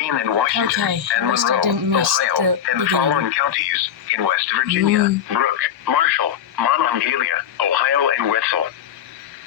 Greene and Washington, Okay, and at least I Monroe, didn't miss Ohio, the and the beginning. following counties in West Virginia: Brooke, Marshall, Monongalia, Ohio, and Wetzel.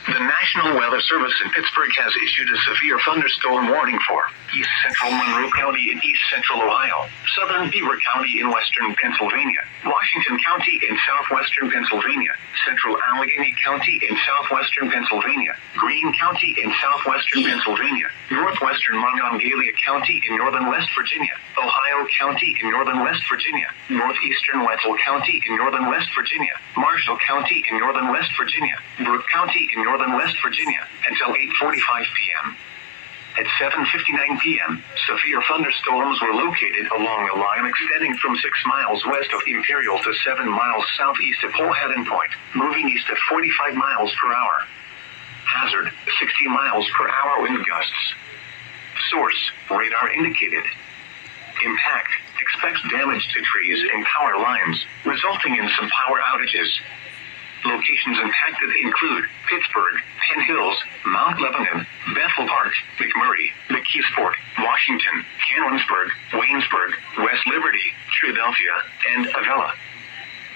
The National Weather Service in Pittsburgh has issued a severe thunderstorm warning for east central Monroe County in east central Ohio, southern Beaver County in western Pennsylvania, Washington County in southwestern Pennsylvania, central Allegheny County in southwestern Pennsylvania, Greene County in southwestern Pennsylvania, northwestern Monongalia County in northern West Virginia, Ohio County in northern West Virginia, northeastern Wetzel County in northern West Virginia, Marshall County in northern West Virginia, Brooke County in northern West Virginia, until 8:45 p.m. At 7:59 p.m., severe thunderstorms were located along a line extending from 6 miles west of Imperial to 7 miles southeast of Powhatan Point, moving east at 45 miles per hour. Hazard, 60 miles per hour wind gusts. Source, radar indicated. Impact, expects damage to trees and power lines, resulting in some power outages. Locations impacted include Pittsburgh, Penn Hills, Mount Lebanon, Bethel Park, McMurray, McKeesport, Washington, Canonsburg, Waynesburg, West Liberty, Philadelphia, and Avella.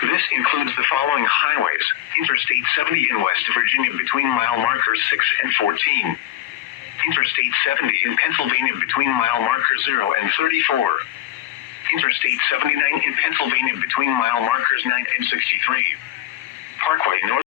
This includes the following highways: Interstate 70 in West Virginia between mile markers 6 and 14. Interstate 70 in Pennsylvania between mile markers 0 and 34. Interstate 79 in Pennsylvania between mile markers 9 and 63. Parkway North